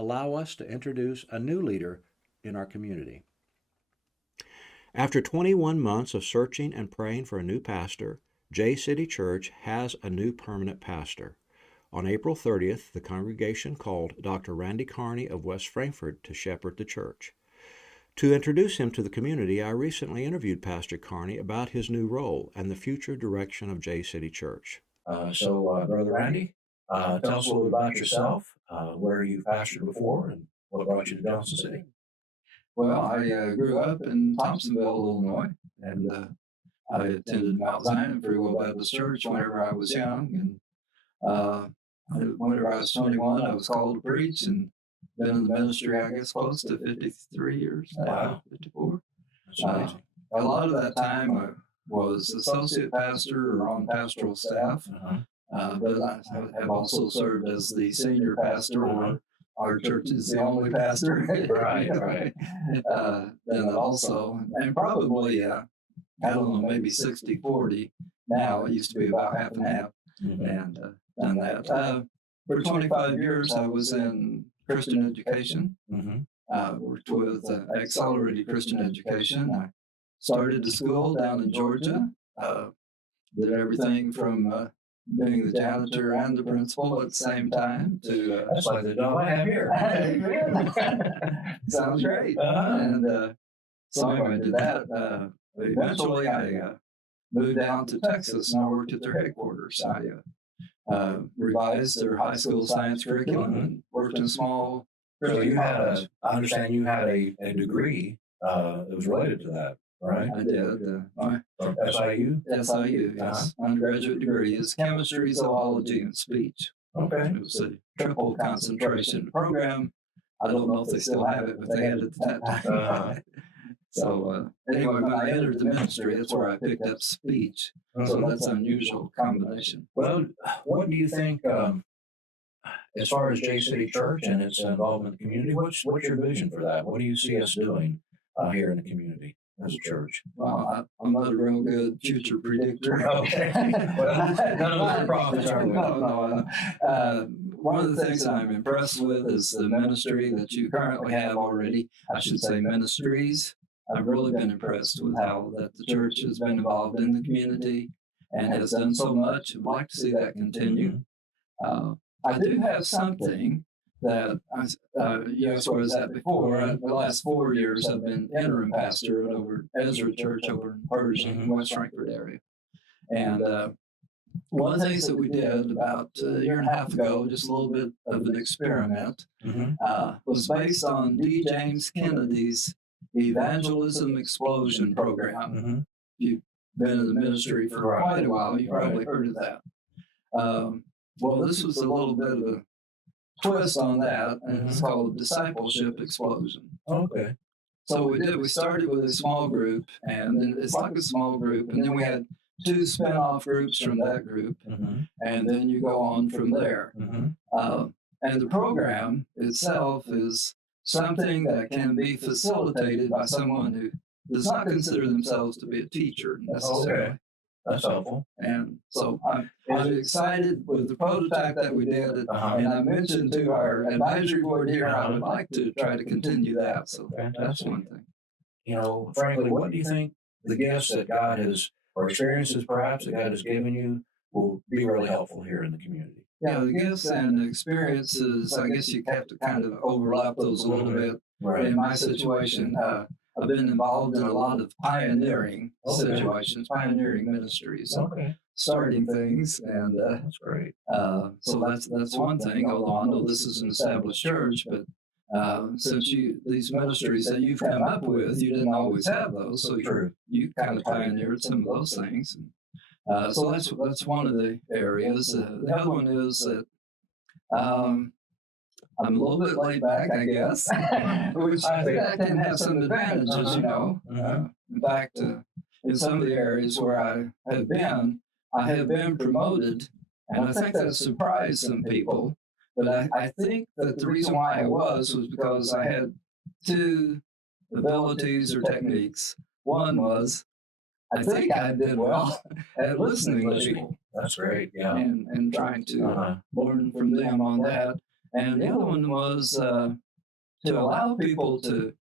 allow us to introduce a new leader in our community. After 21 months of searching and praying for a new pastor, Jay City Church has a new permanent pastor. On April 30th, the congregation called Dr. Randy Carney of West Frankfort to shepherd the church. To introduce him to the community, I recently interviewed Pastor Carney about his new role and the future direction of Jay City Church. Brother Randy, tell us a little about yourself, where you pastored before, and what brought you to Johnson City. Well, I grew up in Thompsonville, Illinois, and I attended Mount Zion Free Will Baptist Church whenever I was young. And whenever I was 21, I was called to preach, and been in the ministry, I guess, close to 53 years now, Wow. 54. That's amazing. A lot of that time I was associate pastor or on pastoral staff, but I have also served as the senior pastor, or our church is the only pastor. Right. Then also, and probably, I don't know, maybe 60-40 now. It used to be about half and half, and done that. For 25 years, I was in Christian education. Worked with Accelerated Christian Education. I started the school down in Georgia. Did everything from being the janitor and the principal at the same time to That's like the job I have here. Sounds great. And so anyway, I did that. Eventually, I moved down to Texas, and I worked at their headquarters. I revised their high school science curriculum and worked in a small Christian college. I understand you had a degree that was related to that, right? I did. From SIU? SIU, yes. Undergraduate degree is chemistry, zoology, and speech. Okay. It was a triple concentration program. I don't know if they still have it, but they had it at that time. So anyway, when I entered the ministry, that's where I picked up speech. So that's an unusual combination. Well, what do you think, as far as Jay City Church and its involvement in the community, what's your vision for that? What do you see us doing here in the community as a church? Well, I'm not a real good future predictor. Okay. Well, none of us are prophets, are we? No. One of the things that I'm impressed with is the ministry that you currently have already. I should say ministries. I've really been impressed with how that the church has been involved in the community and has done so much. I'd like to see that continue. I do have something that, as I was at before. The last 4 years, I've been interim pastor over Ezra Church over in Pershing, West Frankfort area. And one of the things that we did about a year and a half ago, just a little bit of an experiment, was based on D. James Kennedy's Evangelism Explosion program. You've been in the ministry for quite a while. You've probably heard of that. Well, this was a little bit of a twist on that, and it's called Discipleship Explosion. Okay. So we started with a small group, and then it's like a small group, and then we had 2 spin-off groups from that group, and then you go on from there. And the program itself is something that can be facilitated by someone who does not consider themselves to be a teacher necessarily. Okay. That's helpful. And so I'm excited with the prototype that we did. And I mentioned to our advisory board here, I would like to try to continue that. So that's one thing. You know, frankly, what do you think the gifts that God has, or experiences perhaps that God has given you, will be really helpful here in the community? Yeah, the gifts and the experiences, I guess you have to kind of overlap those a little bit. Right. In my situation, I've been involved in a lot of pioneering situations, pioneering ministries, starting things, and that's great. So that's one thing. Although I know this is an established church, but since these ministries that you've come up with, you didn't always have those, so you kind of pioneered some of those things. And, so that's one of the areas. The other one is that I'm a little bit laid back, I guess, which I think that can have some advantages, you know. In fact, in some of the areas where I have been promoted, and I think that has surprised some people. But I think that the reason why I was because I had 2 abilities or techniques. One was, I think I did well at listening to people. That's great, yeah. And trying to learn from them on that. And the other one was to allow people to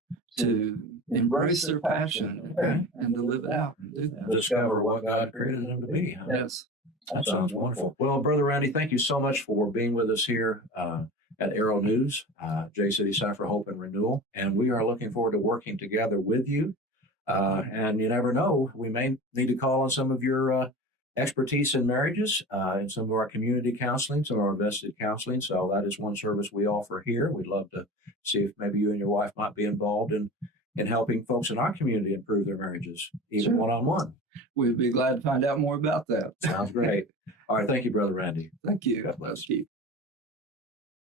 embrace their passion and to live it out and do that. Discover what God created them to be. Huh? Yes. That sounds wonderful. Well, Brother Randy, thank you so much for being with us here at Arrow News, J City Center for Hope and Renewal. And we are looking forward to working together with you. And you never know, we may need to call on some of your expertise in marriages and some of our community counseling, some of our vested counseling. So that is one service we offer here. We'd love to see if maybe you and your wife might be involved in helping folks in our community improve their marriages, even one-on-one. We'd be glad to find out more about that. Sounds great. All right. Thank you, Brother Randy. Thank you. God bless you.